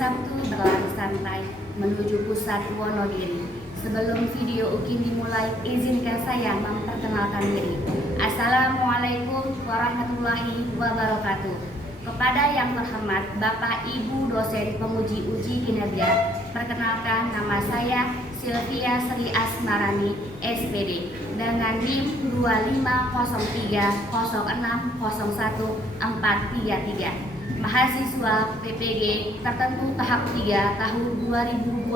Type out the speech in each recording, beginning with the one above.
Sabtu berlari santai menuju pusat Wonogiri. Sebelum video UKIN dimulai, izinkan saya memperkenalkan diri. Assalamualaikum warahmatullahi wabarakatuh. Kepada yang terhormat Bapak Ibu dosen penguji uji kinerja, perkenalkan nama saya Sylvia Sri Asmarani, SPD, dengan NIM 25060601433. Mahasiswa PPG tertentu tahap 3 tahun 2025,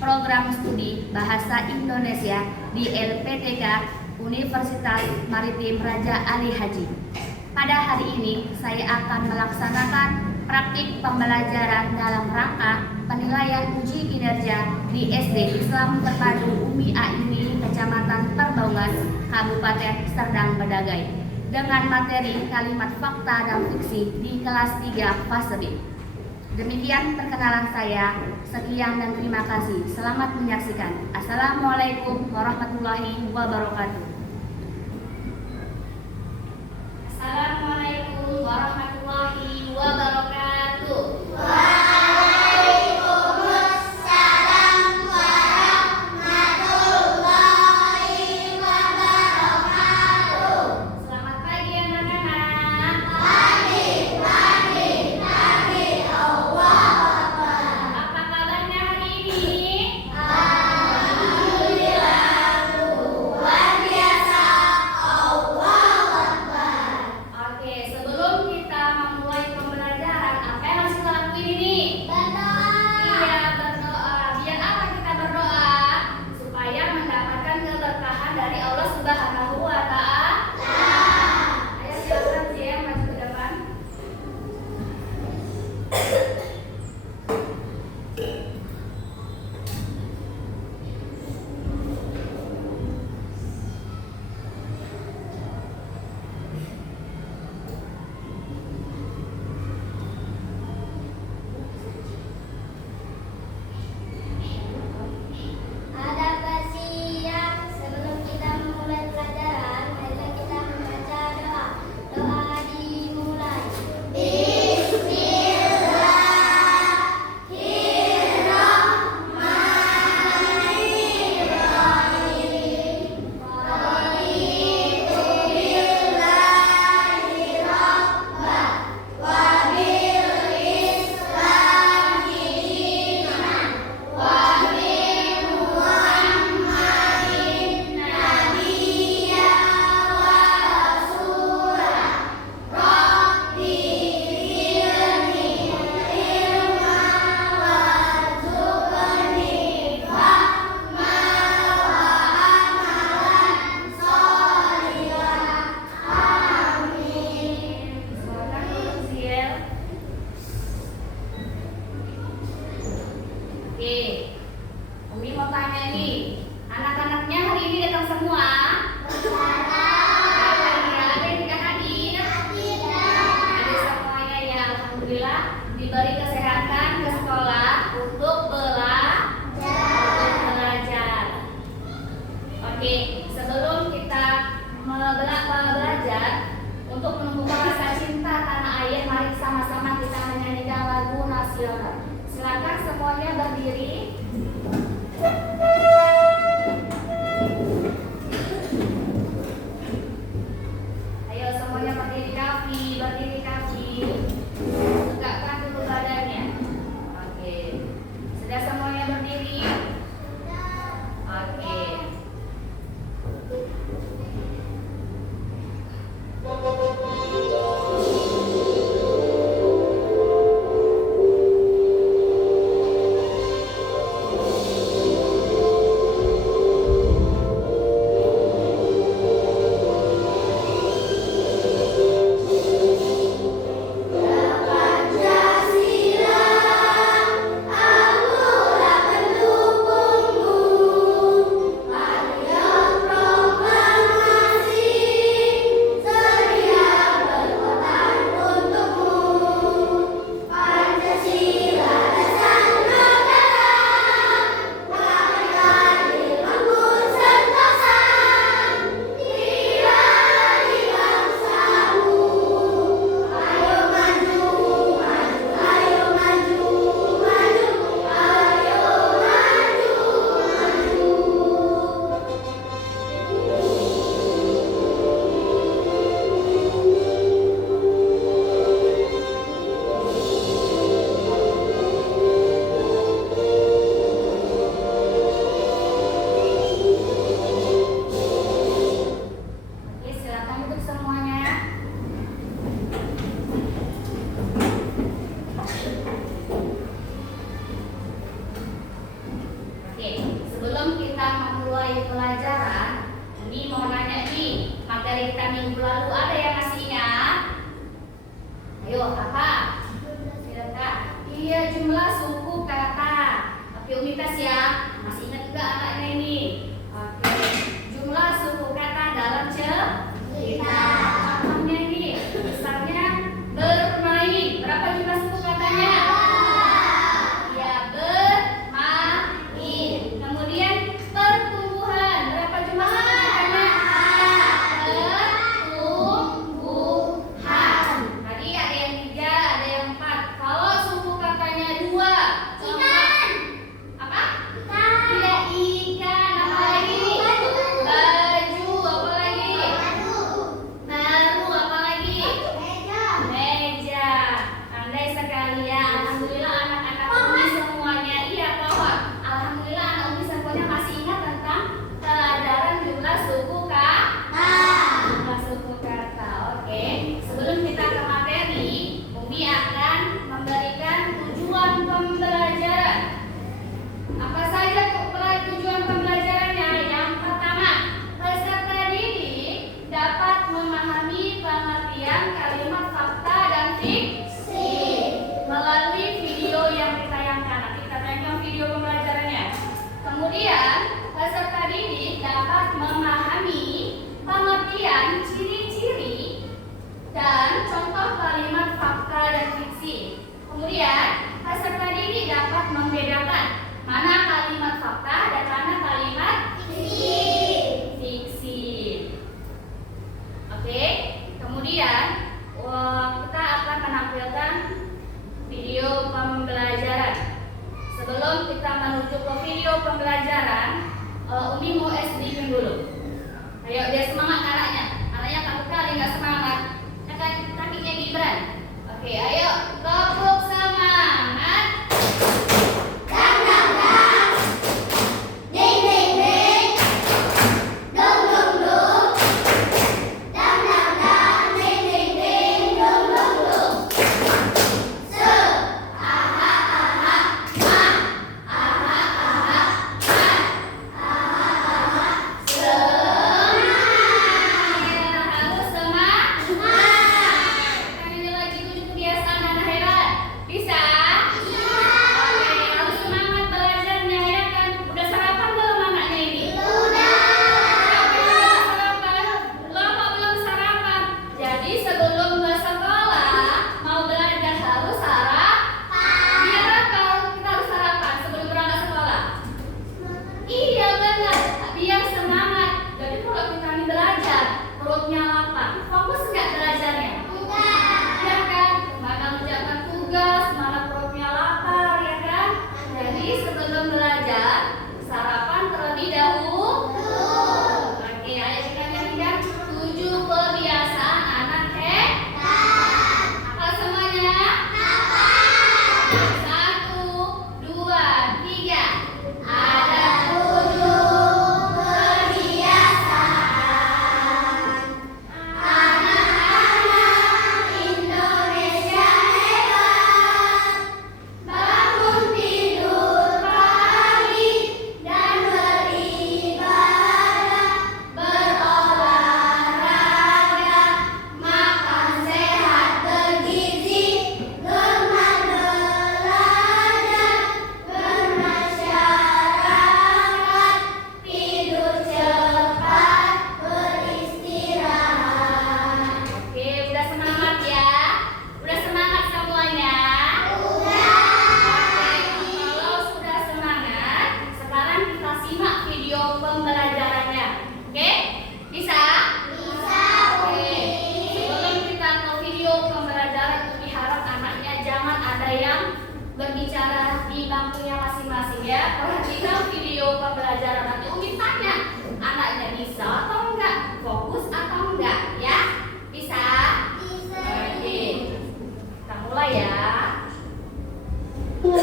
program studi Bahasa Indonesia di LPTK Universitas Maritim Raja Ali Haji. Pada hari ini saya akan melaksanakan praktik pembelajaran dalam rangka penilaian uji kinerja di SD Islam Terpadu Umi Aini, Kecamatan Perbaungan, Kabupaten Serdang Bedagai, dengan materi kalimat fakta dan fiksi di kelas 3 fase B. Demikian perkenalan saya. Sekian dan terima kasih. Selamat menyaksikan. Assalamualaikum warahmatullahi wabarakatuh. Assalamualaikum warahmatullahi wabarakatuh. Umi mau tanya nih, anak-anaknya hari ini datang semua? Ada yang tidak hadir? Ada semuanya ya, alhamdulillah diberi kesehatan ke sekolah untuk belajar. Oke, sebelum kita belajar untuk menumbuhkan rasa cinta tanah air, mari sama-sama kita menyanyikan lagu nasional. Silakan semuanya berdiri. Ayo semuanya berdiri kaki. Tegakkan dulu badannya. Oke. Sudah semuanya berdiri? Oke. Ayo, apa? Silakan. Iya, jumlah suku kata. Oke, Umi tes ya. Masih ingat juga anaknya ini. Oke, jumlah suku kata dalam cerita. Contohnya ini, misalnya bermain. Berapa jumlah suku katanya? Ya, bermain. Kemudian pertumbuhan. Berapa jumlah suku katanya? Pertumbuhan. Tadi ada yang 3, ada yang 4. Kalau suku katanya 2, ikan. Apa? Tidak ikan. Apa lagi? Baju. Apa lagi? Baru. Apa lagi? Meja. Pandai sekali ya. Alhamdulillah anak-anak Umi semuanya. Iya, pohon. Alhamdulillah anak Umi semuanya masih ingat tentang pelajaran jumlah suku kata. Jumlah suku kata. Oke. Sebelum kita ke materi, Umi akan memberikan tujuan pembelajaran. Apa saja tujuan pembelajarannya? Yang pertama, peserta didik dapat memahami pengertian kalimat fakta dan fiksi melalui video yang ditayangkan. Nanti kita tayangkan video pembelajarannya. Kemudian, peserta didik dapat memahami pengertian ciri-ciri dan contoh kalimat fakta dan fiksi. Kemudian, peserta didik dapat membedakan mana kalimat fakta dan mana kalimat fiksi. Oke, kemudian kita akan menampilkan video pembelajaran. Sebelum kita menuju ke video pembelajaran, Umi mau SD dulu. Ayo, dia semangat anaknya. Anaknya takut kali nggak semangat. Tekan kakinya Gibran. Oke, ayo tepuk semangat. Harus semangat. Ini lagi tujuh kebiasaan anak hebat. Bisa? Oke, harus semangat belajarnya ya kan. Udah sarapan belum anaknya ini? Siapa yang belum sarapan? Lama belum sarapan. Jadi sebelum ke sekolah mau belajar harus sarapan. Biar apa? Kita harus sarapan sebelum berangkat sekolah. Iya benar, biar semangat. Jadi kalau kita ini belajar, perutnya lapang, fokus nggak belajarnya? Ya kan? Mana mengerjakan tugas, mana perutnya lapar, ya kan? Jadi sebelum belajar, sarapan terlebih dahulu. Oke, ayo kita nyanyikan 7 kebiasaan anak hebat. Apa semuanya? 1, 2, 3. Ada 7 kebiasaan anak-anak Indonesia hebat. Bangun tidur pagi dan beribadah, berolahraga, makan sehat bergizi, gemar belajar, bermasyarakat, tidur cepat, beristirahat. Oke, udah semangat ya? Udah semangat semuanya? Udah. Oke, kalau sudah semangat, sekarang kita simak video pembelajarannya. Oke? Bisa? Oke. Sebelum kita ke video pembelajaran, Umi harap anaknya jangan ada yang berbicara di bangkunya masing-masing ya. Perhatikan video pembelajaran. Nanti Umi tanya, anaknya bisa atau enggak? Fokus atau enggak? Ya? Bisa? Oke. Kita mulai ya. Di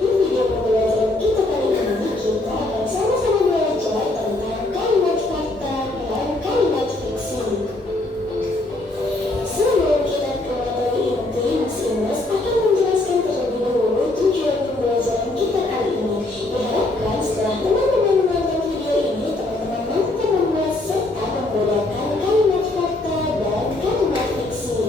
video pembelajaran kita kali ini, kita akan sama-sama belajar tentang kalimat fakta dan kalimat fiksi. Sebelum kita ke materi inti, Mas Ines akan menjelaskan terlebih dahulu tujuan pembelajaran kita kali ini. Diharapkan setelah teman-teman menonton video ini, teman-teman mampu membuat serta membedakan kalimat fakta dan kalimat fiksi.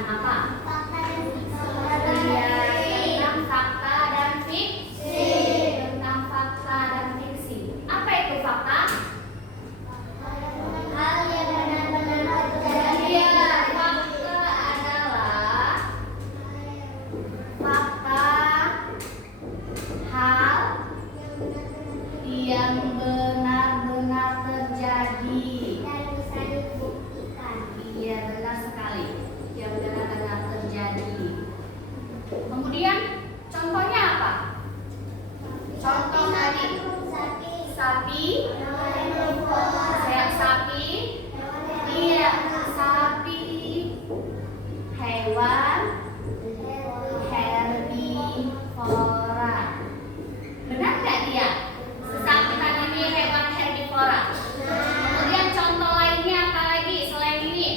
tentang apa? Fakta dan fiksi. Iya, tentang fakta dan fiksi. Tentang fakta dan fiksi. Apa itu fakta? Hal yang benar-benar terjadi. Iya, fakta adalah fakta hal yang benar-benar terjadi. Dan bisa dibuktikan. Iya, benar sekali. Yang benar-benar terjadi. Kemudian contohnya apa? Contoh tadi sapi, sapi, iya, sapi, hewan herbivora. Benar nggak dia? Sapi tadi ini hewan herbivora. Kemudian contoh lainnya apa lagi selain ini?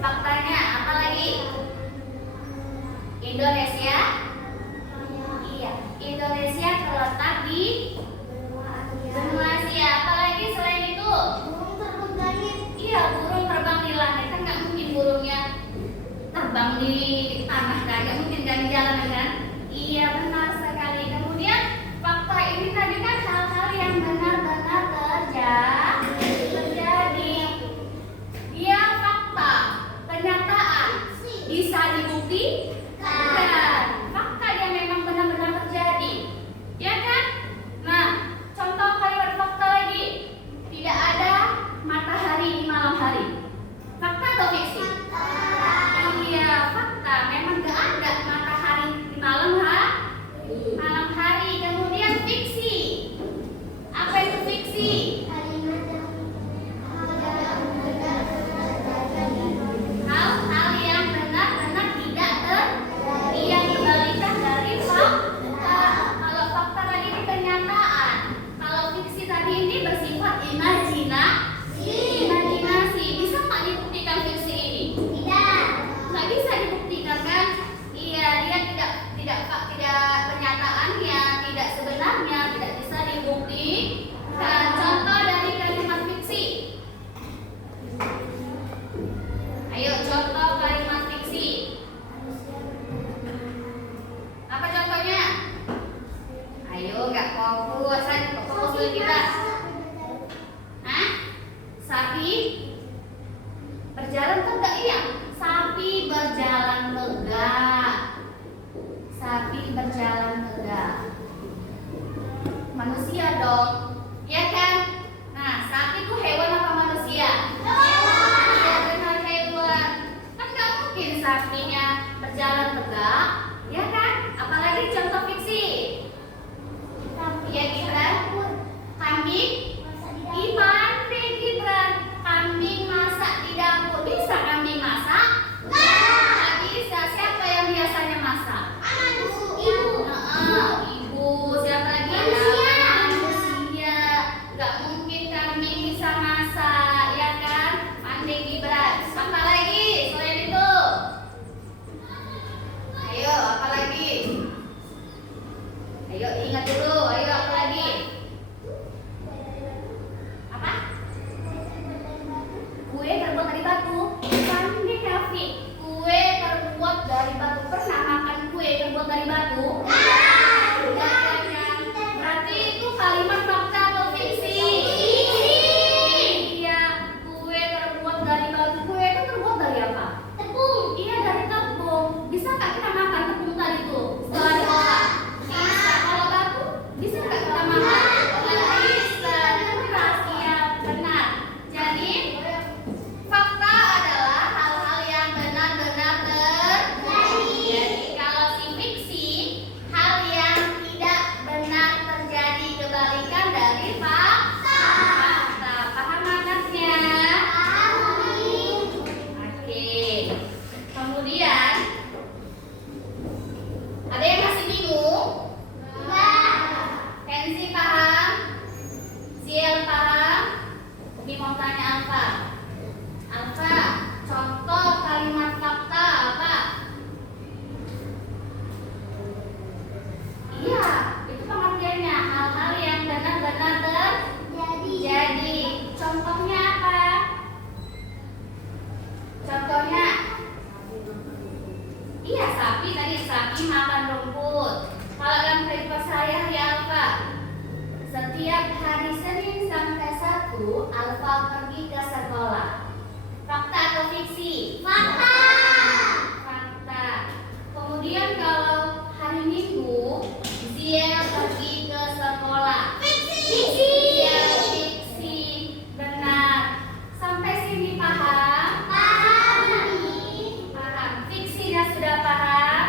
Faktanya apa lagi? Indonesia. Iya, Indonesia terletak di benua Asia. Apa lagi selain itu? Burung terbang langit. Iya, burung terbang di langit. Kan nggak mungkin burungnya terbang di tanah kan? Nggak mungkin kan di jalan kan? Iya, benar sekali. Kemudian fakta ini tadi kan hal-hal yang benar-benar terjadi. Dia fakta, kenyataan, bisa dibuktikan. Fakta yang memang benar-benar terjadi, ya kan? Nah, contoh kalimat fakta lagi. Tidak ada matahari di malam hari. Fakta atau fiksi? Iya, fakta. Memang gak ada matahari di malam hari. Kemudian fiksi. Apa itu fiksi? Kalimat Hal-hal yang benar-benar tidak terjadi. Yang kembali sapi tadi sapi makan rumput. Kalau dalam kehidupan sehari-hari Alfa, setiap hari Senin sampai Sabtu Alfa pergi ke sekolah. Fakta atau fiksi? Fakta. Fakta. Kemudian kalau hari Minggu Ziel pergi ke sekolah. Fiksi. Iya, fiksi. Benar. Sampai sini paham? Paham. Paham. Fiksinya sudah paham?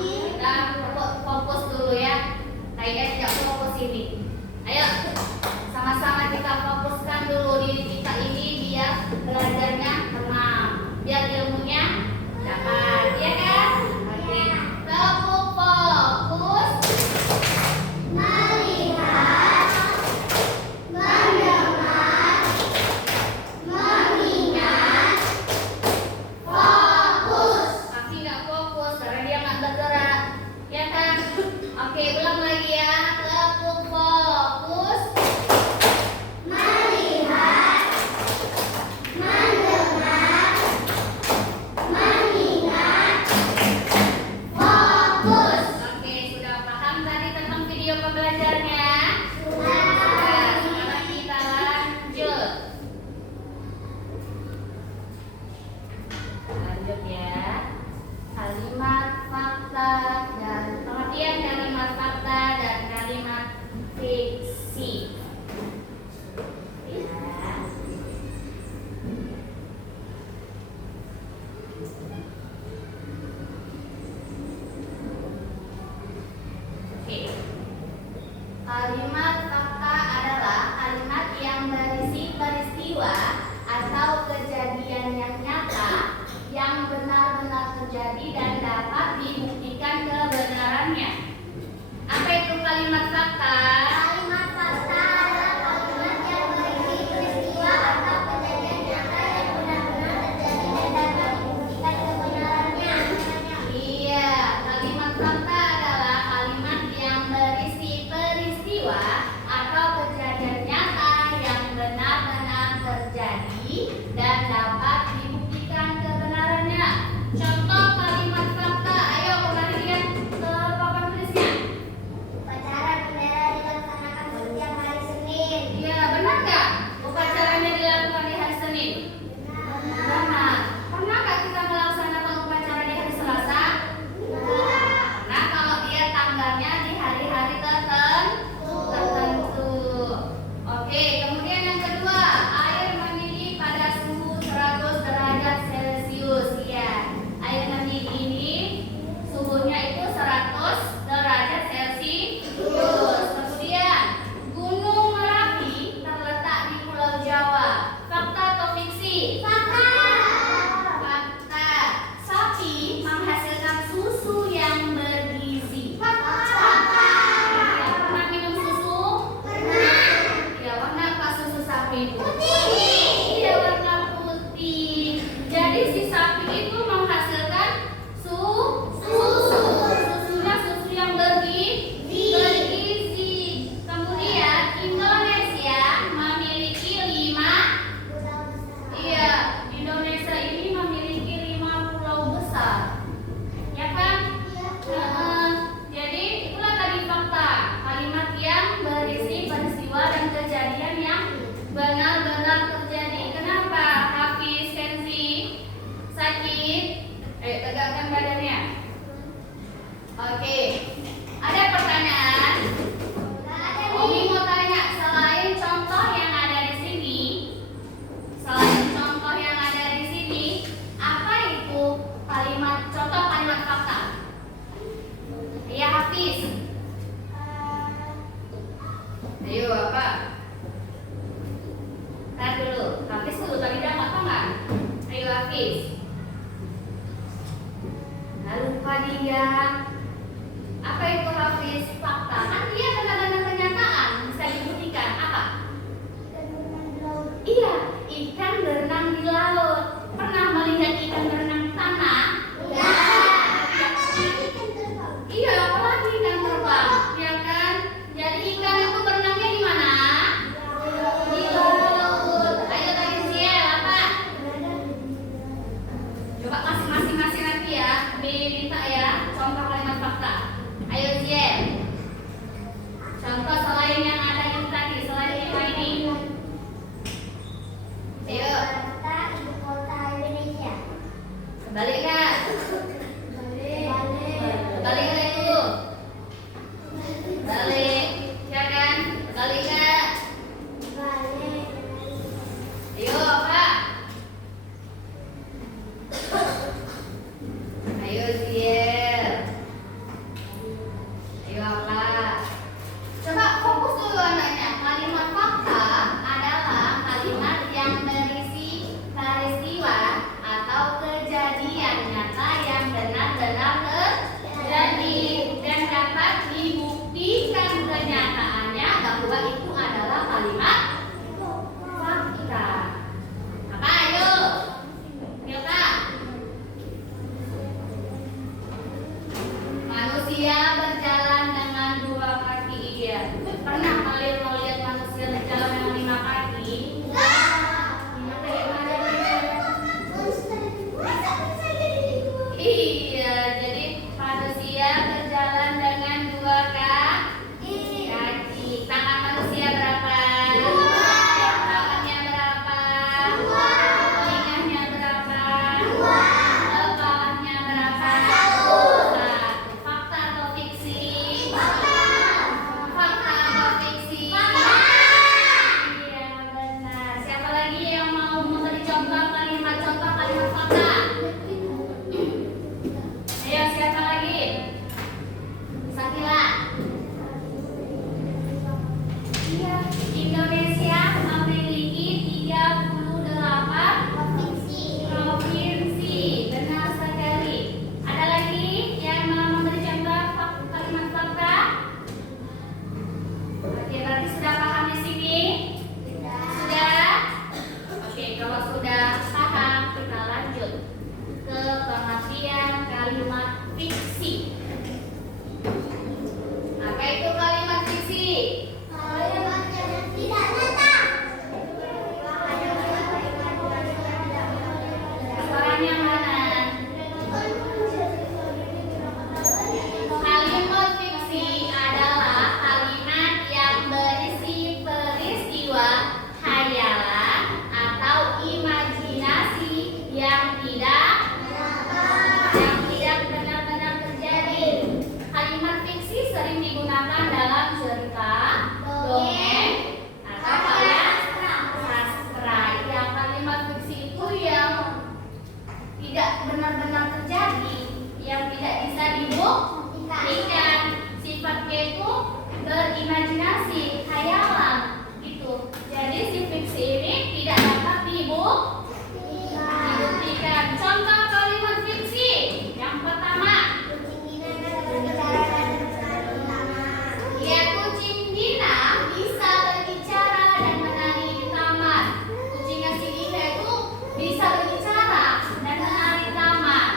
Kita fokus dulu ya. Kayaknya tidak fokus ini. Ayo, sama-sama kita fokuskan dulu diri kita ini biar belajarnya tenang, biar ilmunya dapat, ya kan? Oke. Tepuk fokus. Melihat, mendengar, mengingat, fokus. Tapi nggak fokus karena dia nggak bergerak, ya kan? Oke, ulang lagi ya. Tepuk fokus. Melihat, mendengar, mengingat, fokus. Oke, sudah paham tadi tentang video pembelajarannya? Sudah. Nah, sekarang kita lanjut. Lanjut ya. Kalimat fakta dan pengertian kalimat fakta dan kalimat fiksi. Ya. Oke. Kalimat fakta adalah kalimat yang berisi peristiwa atau kejadian yang nyata yang benar-benar terjadi dan dapat dibuktikan kebenarannya. Apa itu kalimat fakta? Kalimat fakta adalah kalimat yang berisi peristiwa atau kejadian nyata yang benar-benar terjadi dan dapat dibuktikan kebenarannya. Iya, kalimat fakta adalah kalimat yang berisi peristiwa atau kejadian nyata yang benar-benar terjadi dan dapat dibuktikan kebenarannya. Contoh kalimat fakta, ayo kembali lihat ke papan tulisnya. Upacara bendera dilaksanakan setiap hari Senin. Iya, benar nggak? Upacaranya dilakukan di hari Senin. Benar. Pernah nggak kita melaksanakan upacara di hari Selasa? Nah, kalau dia tanggalnya di hari-hari tertentu. Oke, kemudian yang kedua, air mendidih pada suhu 100 derajat Celcius. Ya, air mendidih ini suhunya itu 100 derajat Celcius. Kemudian, Gunung Merapi terletak di Pulau Jawa. Fakta atau fiksi? Fakta. Fakta. Sapi menghasilkan susu yang bergizi. Fakta. Pernah minum susu? Pernah. Ya, warna apa susu sapi itu? Putih. Iya, warna putih. Jadi si sapi itu menghasilkan susunya susu yang bergizi. Kemudian Indonesia memiliki 5. Iya, Indonesia ini memiliki 5 pulau besar. Ya kan? Jadi itulah tadi fakta, kalimat yang berisi peristiwa dan kejadian yang benar-benar terjadi. Kenapa Hafiz Kenzi sakit? Ayo tegakkan badannya. Oke, ada pertanyaan? Omi mau tanya, selain contoh yang ada di sini, apa itu contoh kalimat fakta? Iya, Hafiz. Ayo, apa? Tahan dulu, Hafiz dulu tadi dapat apa enggak? Ayo, Hafiz. Nggak lupa dia. Apa itu Hafiz? Fakta. Kan dia tanda-tanda kenyataan bisa dibuktikan. Apa? Iya, ikan berenang di laut. Pernah melihat ikan berenang di tanah? Iya, apalagi ikan terbang, ya kan? Jadi ikan itu berenangnya di mana? Di laut. Ayo tadi Ziel, apa? Coba masing-masing lagi ya. Iya, jadi manusia berjalan dengan dua kaki. Tangan manusia berapa? Tangannya berapa? Telinganya berapa? Kepalanya berapa? Satu. Fakta atau fiksi? Fakta atau fiksi? Iya, benar. Siapa lagi yang mau memberi contoh kalimat fakta? Ayo, siapa lagi? Sakila. Iya, Indonesia memiliki 38 provinsi. Benar sekali. Ada lagi yang mau memberi contoh kalimat fakta? Oke, berarti sudah paham di sini? Sudah? Oke, kalau sudah paham, kita lanjut ke pengertian kalimat fiksi. Apa itu kalimat fiksi? Suaranya mana? Kalimat fiksi adalah kalimat yang berisi peristiwa, khayalan, atau imajinasi yang tidak benar-benar terjadi. Kalimat fiksi sering digunakan dalam cerita, dongeng, atau karya sastra. Yang kalimat fiksi itu yang tidak benar-benar terjadi, yang tidak bisa dibuktikan. Sifatnya itu berimajinasi, khayalan gitu. Jadi si fiksi ini tidak dapat dibuktikan. Contoh kalimat fiksi yang pertama, ya, kucing Dina bisa berbicara dan menari di taman. Kucingnya si Dina itu bisa berbicara dan menari di taman.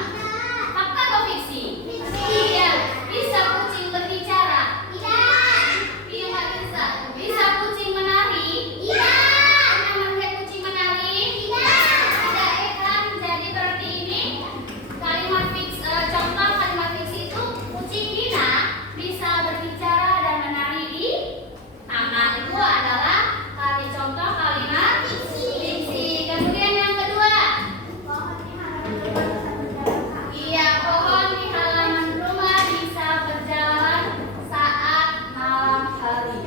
Fakta atau fiksi? Iya, bisa kucing berbicara. Iya, nggak bisa. Bisa kucing menari? Iya. Pernah melihat kucing menari? Iya. Tidak, kan? Jadi berarti ini kalimat fiksi. Contoh kalimat fiksi itu kucing Dina bisa berbicara dan menari di taman. Itu adalah contoh kalimat fiksi. Kemudian yang kedua, iya, pohon di halaman rumah bisa berjalan saat malam hari.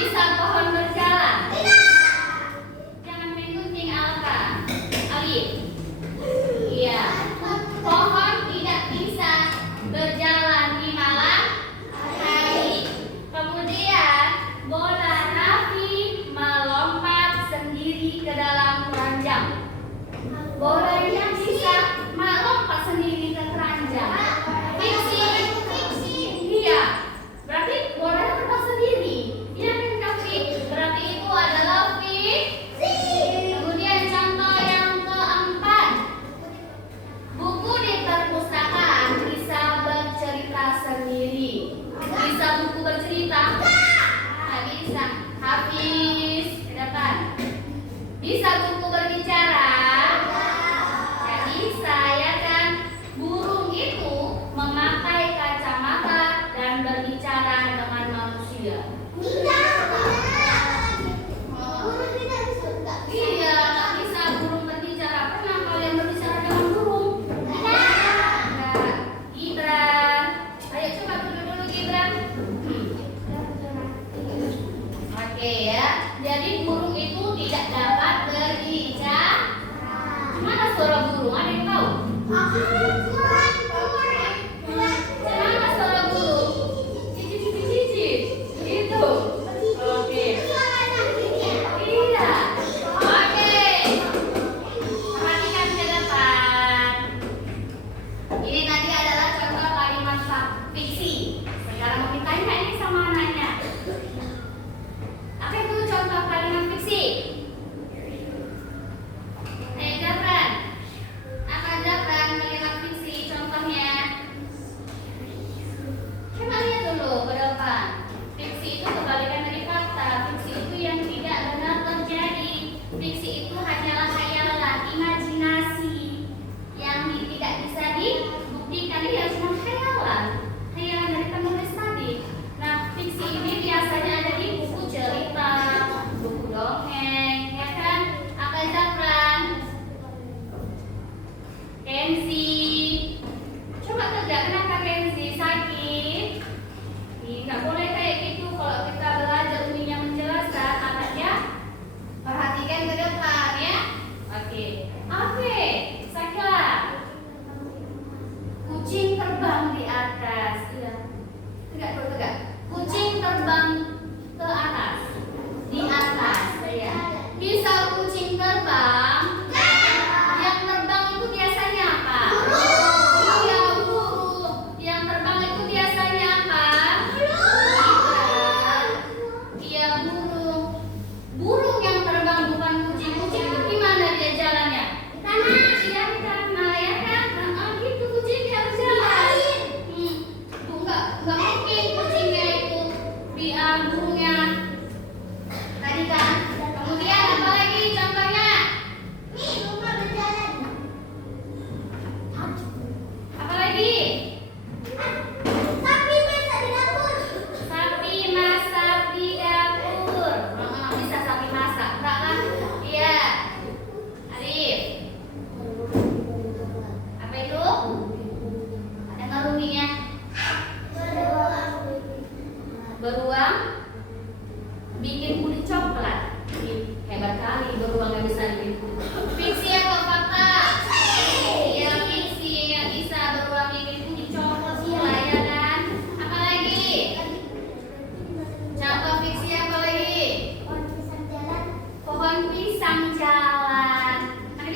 Bisa pohon berjalan? Jangan main gunting, Alka. Alif. Iya, pohon tidak bisa berjalan di malam hari. Kemudian bola Nafi melompat sendiri ke dalam keranjang. Bolanya bisa melompat sendiri ke keranjang. Fiksi. Iya. Berarti bolanya terbang sendiri. Iya kan, Kafi? Berarti itu adalah fiksi. Kemudian contoh yang keempat, buku di perpustakaan bisa bercerita sendiri. Bisa buku bercerita? Nggak bisa. Hafiz, ke depan. Bisa buku berbicara? Nggak bisa, ya kan? Burung itu memakai kacamata dan berbicara dengan manusia. Iya, nggak bisa burung berbicara. Pernah kalian berbicara dengan burung? Nggak. Gibran, ayo coba dulu Gibran. Oke ya, jadi burung itu tidak dapat berbicara. Mana suara burung? Ada yang tahu? Mana suara burung? Cici. Gitu. Oke. Iya. Oke. Perhatikan ke depan. Ini tadi adalah contoh kalimat fiksi. Sekarang mau ditanya ini sama anaknya. Apa itu contoh kalimat fiksi? Jafran. Apa Jafran kalimat fiksi?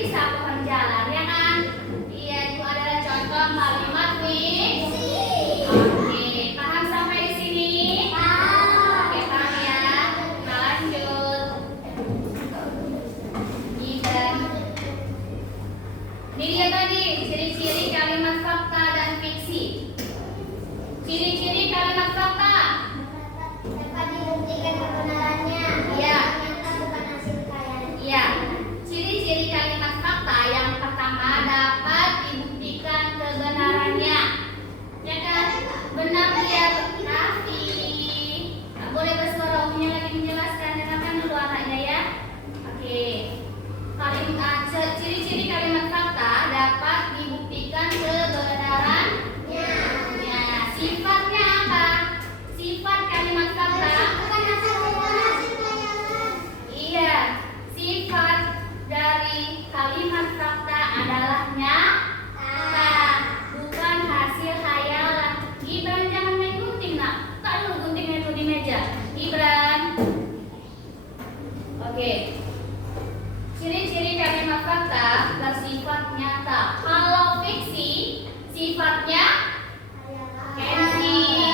bisa pohon jalan, ya kan? Iya, itu adalah contoh kalimat fiksi. Oke, paham sampai di sini? Oke, paham ya. Kita lanjut. Ini dia tadi ciri-ciri kalimat fakta dan fiksi. Ciri-ciri kalimat fakta. Dapat dibuktikan kebenarannya. Iya. Ternyata bukan hasil kekayaan. Iya. Ciri-ciri kalimat fakta yang pertama dapat dibuktikan kebenarannya. Ya kan? Benar ya, Raffi. Nggak boleh bersuara, umumnya lagi menjelaskan. Dengarkan dulu anaknya ya. Oke. Ciri-ciri kalimat fakta dapat dibuktikan kebenarannya. Ya, sifatnya apa? Sifat kalimat fakta. Bukan hasil kekayaan. Iya, sifat dari kalimat fakta adalah nyata, bukan hasil khayalan. Gibran jangan main gunting nak. Tak dulu guntingnya itu di meja. Gibran. Oke. Ciri-ciri kalimat fakta bersifat nyata. Kalau fiksi, sifatnya Kenzi.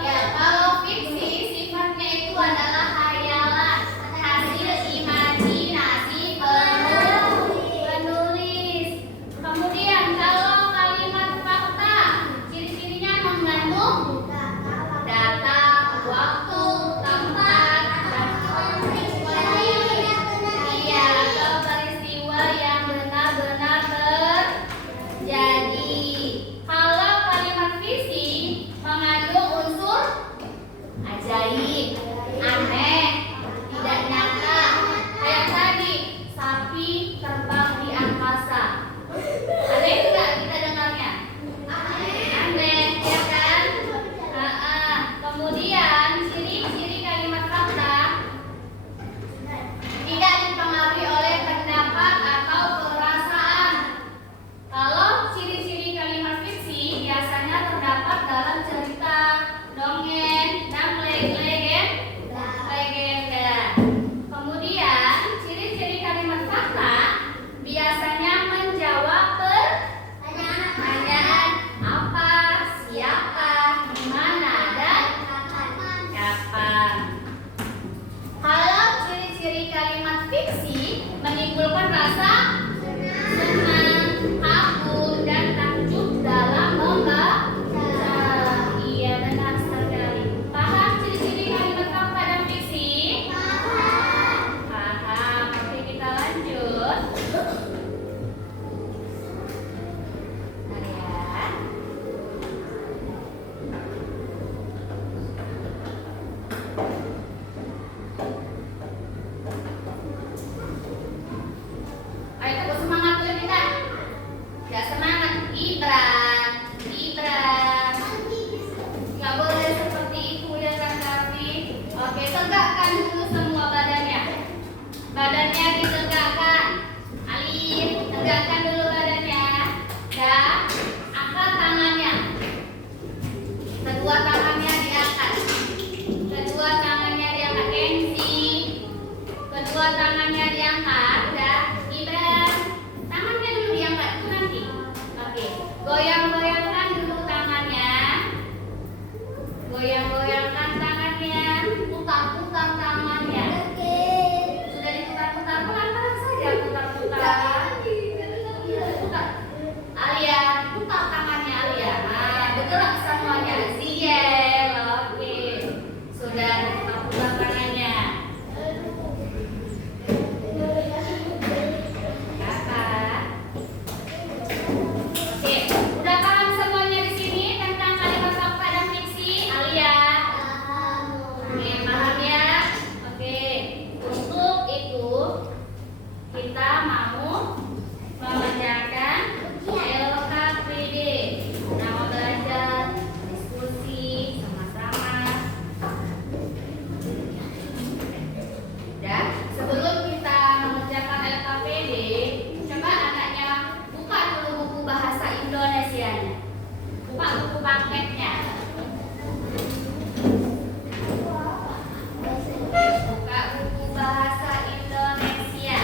Ya, kalau fiksi sifatnya itu adalah khayalan, hasil imajinasi penulis. Kemudian kalau kalimat fakta, ciri-cirinya mengandung data, waktu, tempat, dan iya, atau peristiwa yang benar-benar terjadi. Kalau kalimat fiksi mengandung unsur ajaib, aneh, tidak nyata. Kayak tadi, sapi terbang di angkasa. Aneh enggak kita dengarnya? Aneh, ya kan? Kemudian ciri-ciri kalimat fakta tidak dipengaruhi oleh pendapat atau perasaan. Kalau ciri-ciri kalimat fiksi biasanya terdapat dalam cerita, dongeng, dan legenda. Kemudian ciri-ciri kalimat fakta biasanya menjawab pertanyaan apa, siapa, di mana, dan kapan. Kalau ciri-ciri kalimat fiksi menimbulkan rasa senang, kagum, dan takjub dalam membaca. Iya, benar sekali. Paham ciri-ciri kalimat fakta dan fiksi? Paham. Oke, kita lanjut. Bentar ya. Ayo tepuk semangat dulu kita. Ya semangat, Gibran. Gak boleh seperti itu ya kan Raffi. Oke, tegakkan dulu semua badannya. Badannya ditegakkan. Alif, tegakkan dulu badannya. Dan angkat tangannya. Kedua tangannya diangkat. Kedua tangannya diangkat, Kenzi. Kedua tangannya diangkat. Udah, Gibran. Tangannya dulu diangkat, itu nanti. Oke, goyang-goyangkan dulu tangannya. Goyang-goyangkan tangannya. Putar-putar tangannya. Sudah diputar-putar, pelan-pelan saja putar-putar. Putar. Alia, putar tangannya Alia. Nah, bergerak semuanya. Ziel, oke. Sudah diputar-putar tangannya. Kakak. Oke, udah paham semuanya di sini tentang kalimat fakta dan fiksi, Alia? Oke, paham ya? Oke, untuk itu kita mau mengerjakan LKPD. Kita mau belajar diskusi sama-sama. Dan sebelum kita mengerjakan LKPD, coba anaknya buka dulu buku bahasa Indonesianya. Buka buku paketnya. Buka buku bahasa Indonesia.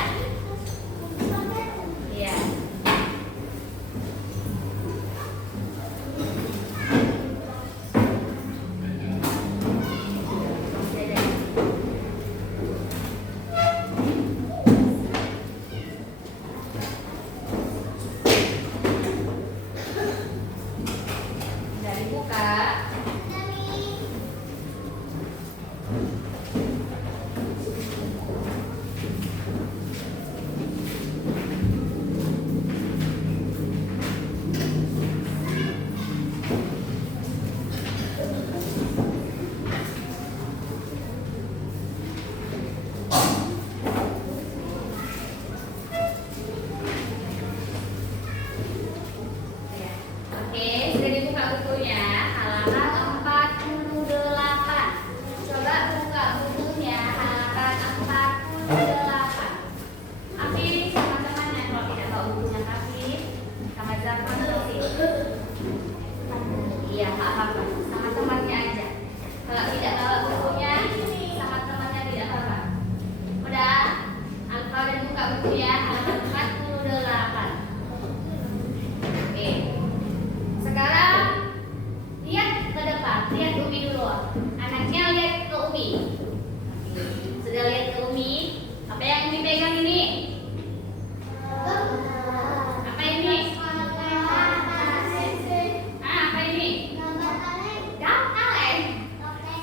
48. Oke. Sekarang lihat ke depan, lihat Umi dulu. Anaknya lihat ke Umi. Sudah lihat ke Umi? Apa yang Umi pegang ini? Apa ini? Apa ini? Kaleng.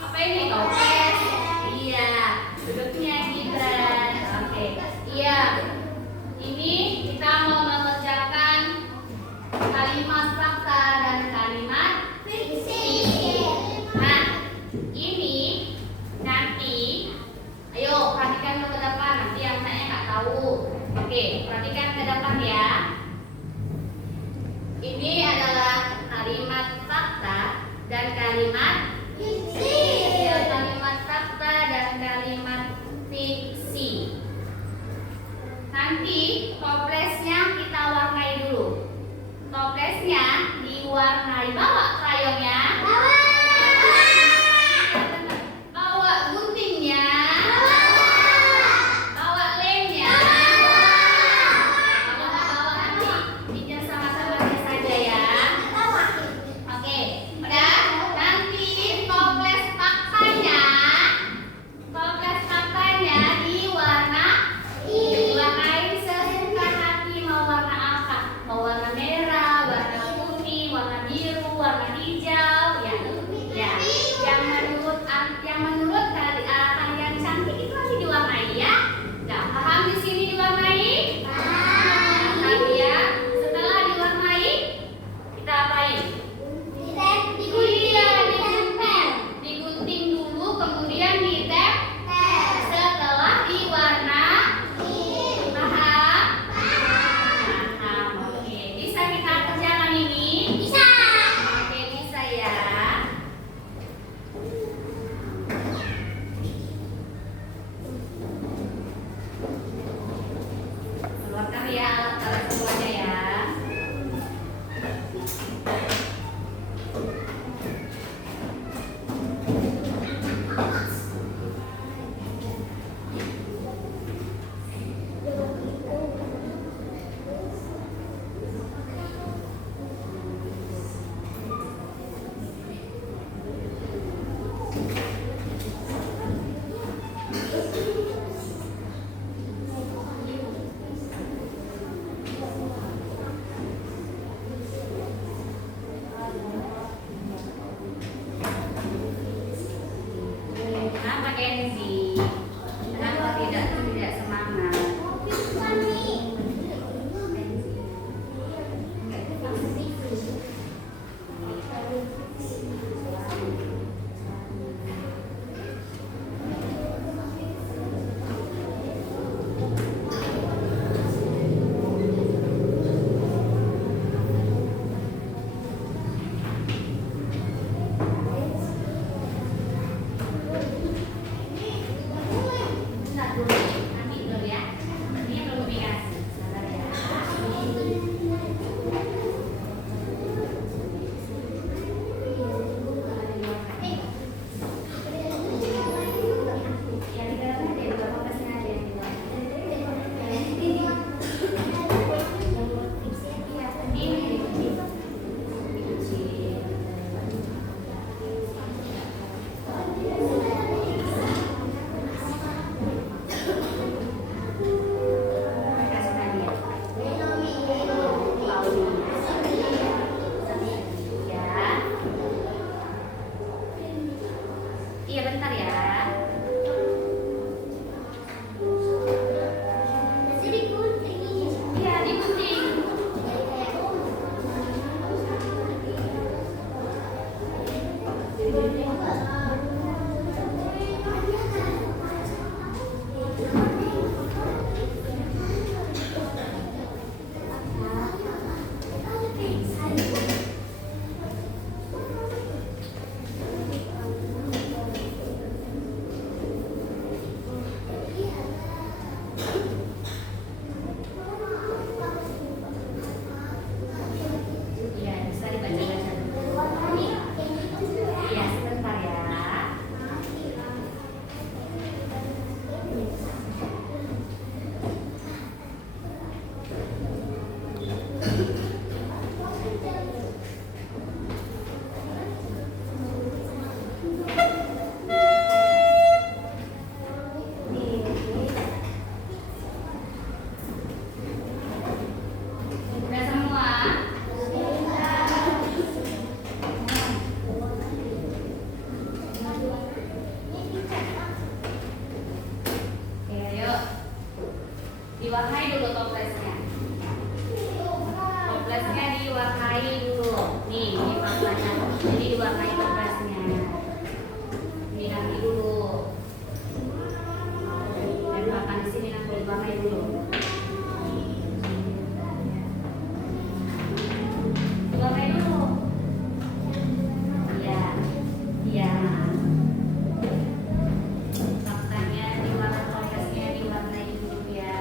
Apa ini? Toples. Iya. Duduknya Gibran. Oke. Iya. Ini kita mau mengerjakan kalimat fakta dan kalimat fiksi. Nah, ini nanti, ayo perhatikan ke depan. Nanti yang saya nggak tahu. Oke, perhatikan ke depan ya. Ini adalah kalimat fakta dan kalimat fiksi. Ya, kalimat fakta dan kalimat fiksi. Nanti toplesnya kita warnai dulu. Toplesnya diwarnai, bawa krayonnya. Bawa guntingnya. Bawa lemnya. Kalau nggak bawa nanti pinjam sama temannya saja ya. Oke, udah. Nanti toples faktanya diwarnai sesuka hati. Mau warna apa? Mau warna merah, warna kuning, warna biru, warna hijau, dulu toplesnya. Toplesnya diwarnai dulu. Nih, ini faktanya. Jadi diwarnai toplesnya. Ini nanti dulu. Tempelkan di sini nanti diwarnai dulu. Diwarnai dulu. Iya. Iya. Faktanya diwarnai toplesnya diwarnai dulu ya.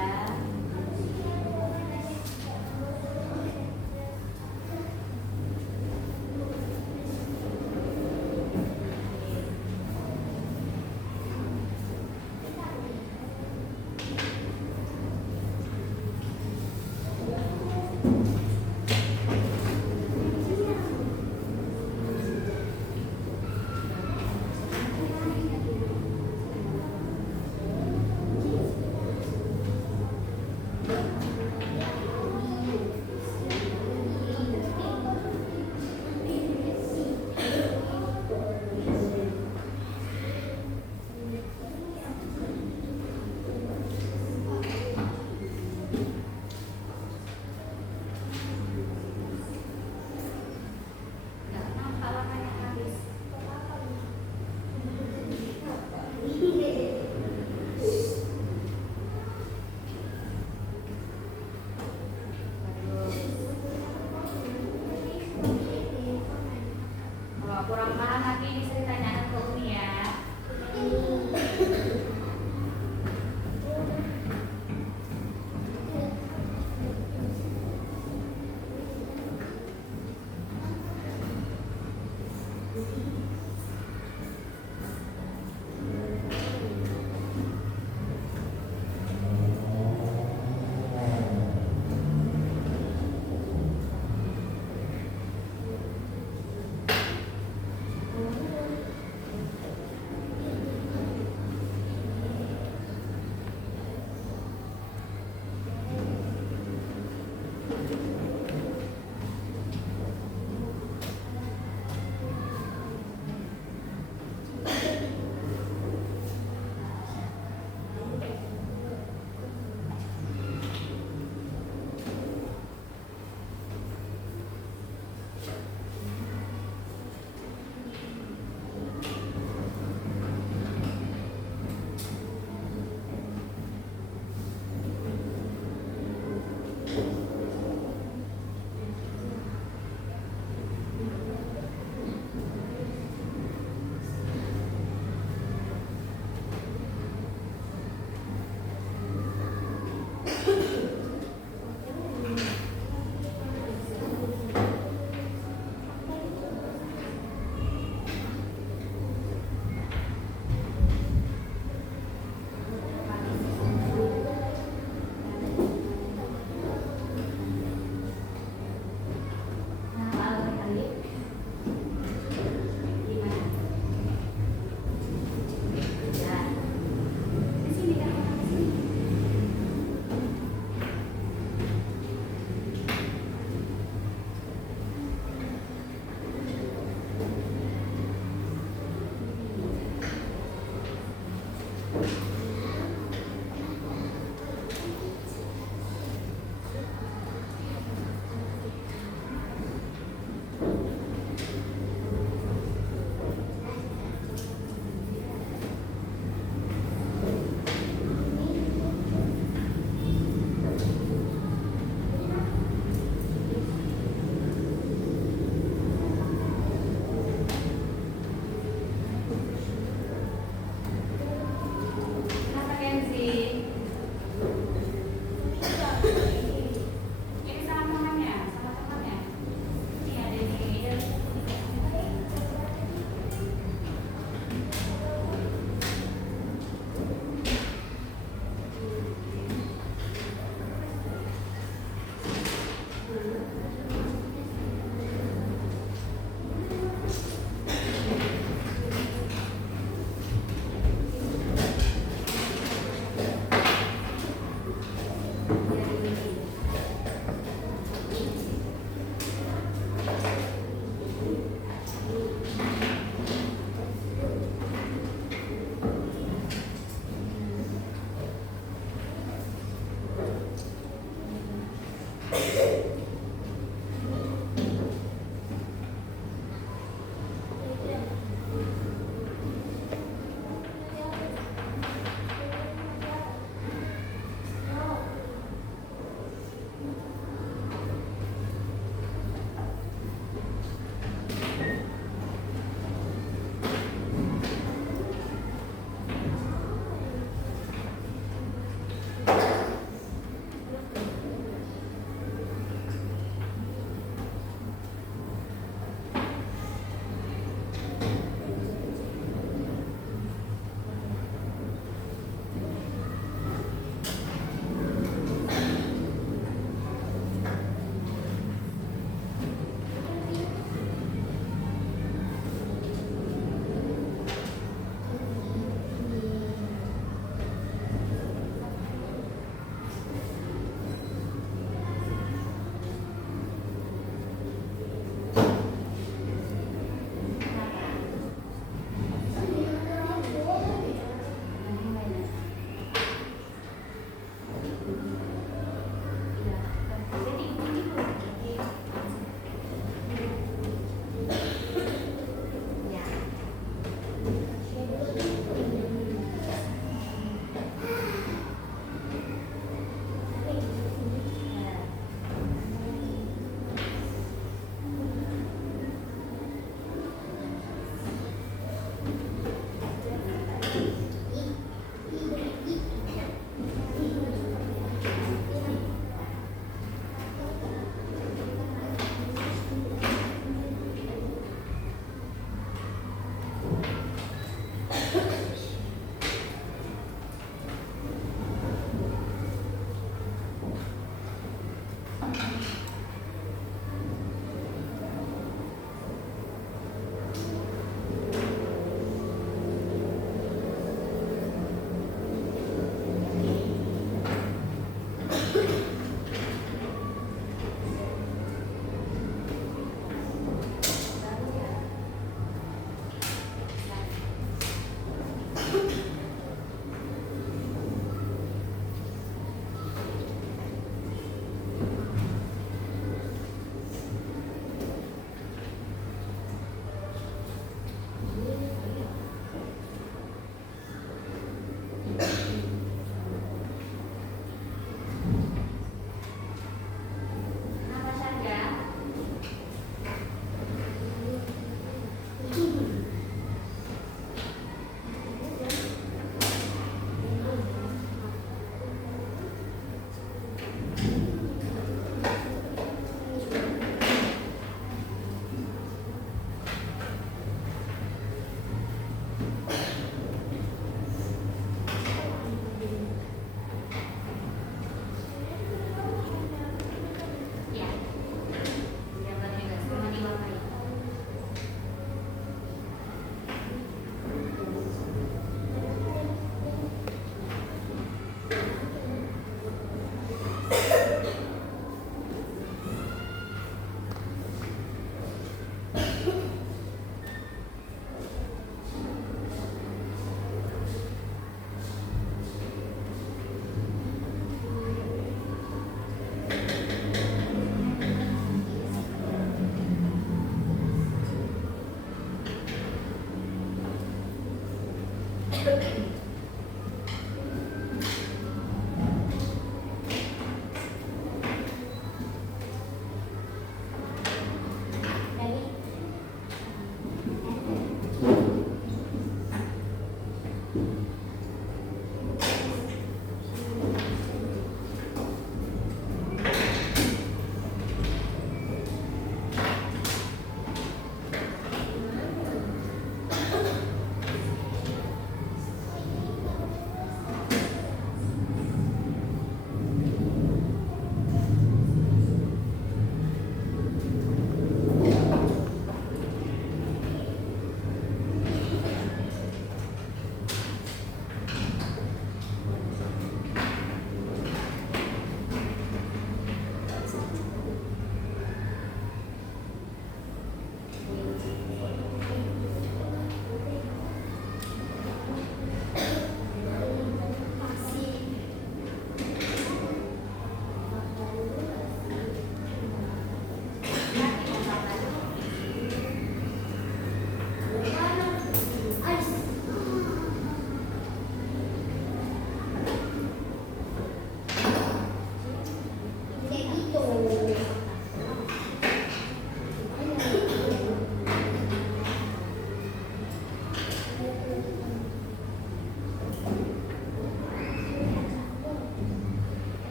Nggak nampak warnanya habis. Kalau kurang paham nanti bisa ditanyakan ke Umi ya.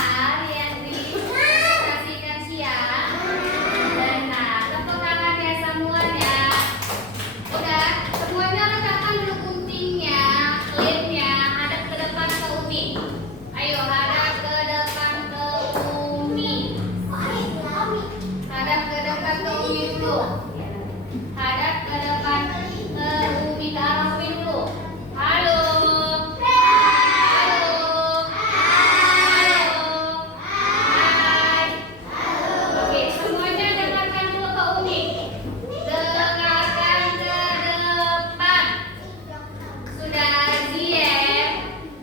benar yang dipresentasikan siang. Benar. Tepuk tangan ya semuanya. Udah, semuanya letakkan dulu guntingnya, klipnya, hadap ke depan ke Umi. Ayo hadap ke depan ke Umi. Hadap ke depan ke Umi dulu. Hadap ke depan ke Umi, ke arah Umi dulu. Halo. Halo. Halo. Hai. Oke, semuanya dengarkan dulu ke Umi. Dengarkan ke depan. Sudah siap?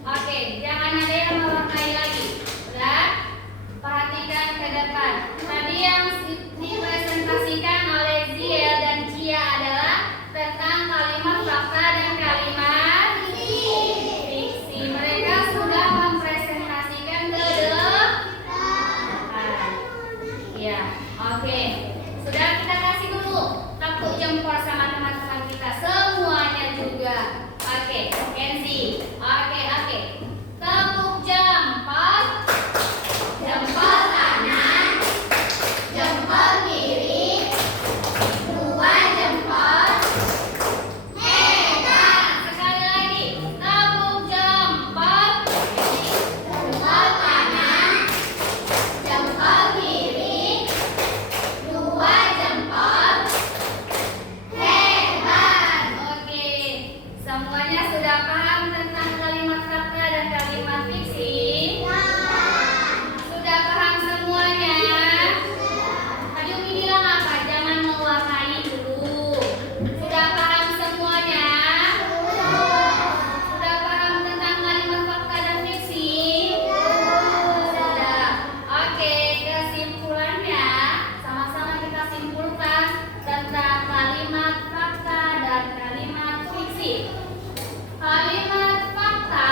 Oke, jangan ada yang mewarnai lagi. Sudah? Perhatikan ke depan. Tadi yang dipresentasikan oleh Ziel dan Cia adalah tentang kalimat fakta dan kalimat fiksi. Mereka sudah mempresentasikan ke depan. Ya, oke. Sudah kita kasih dulu tepuk jempol sama teman-teman kita semuanya juga. Oke, Kenzi. Oke. Tepuk jempol. Jempol kanan. Jempol kiri. Dua jempol. Hebat. Sekali lagi. Tepuk jempol. Jempol kanan. Jempol kiri. Dua jempol. Hebat. Oke. Semuanya sudah paham tentang kalimat fakta dan kalimat fiksi? Sudah paham semuanya? Tadi Umi bilang apa? Jangan mewarnai dulu. Sudah paham semuanya? Sudah paham tentang kalimat fakta dan fiksi? Sudah. Oke, kesimpulannya sama-sama kita simpulkan tentang kalimat fakta dan kalimat fiksi. Kalimat fakta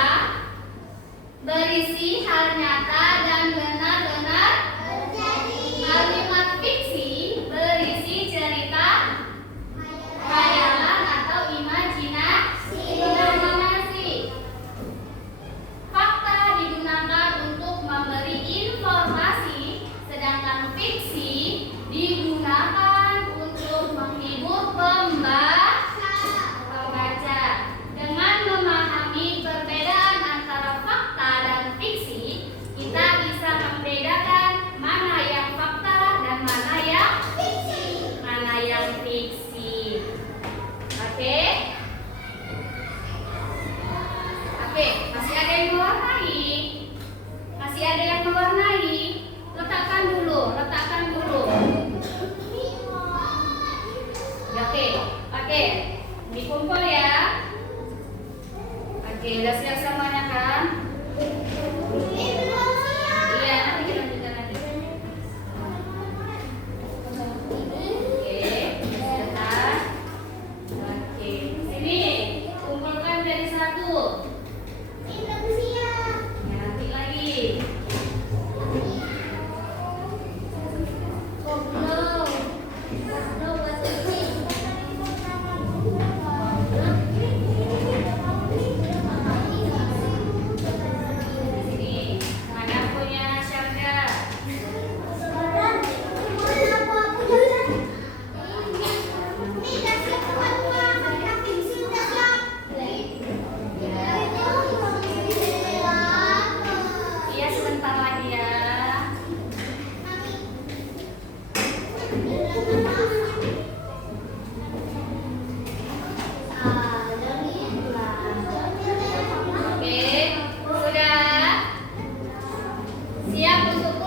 berisi hal nyata dan benar-benar terjadi. Kalimat fiksi berisi cerita, khayalan atau imajinasi. Fakta digunakan untuk memberi informasi, sedangkan fiksi digunakan untuk menghibur pembaca. Dengan memahami perbedaan antara fakta dan fiksi, kita bisa membedakan mana yang fakta dan mana yang fiksi. Oke? Oke, masih ada yang mewarnai? Masih ada yang mewarnai? Letakkan dulu. Oke. Dikumpul ya. Oke, udah siap semuanya kan? Iya, nanti kita lanjutkan lagi. Oke, sebentar. Oke, sini kumpulkan dari 1. Ya, nanti lagi. Sini, mana punya Syarga? Iya, sebentar lagi ya. Oke, sudah siap untuk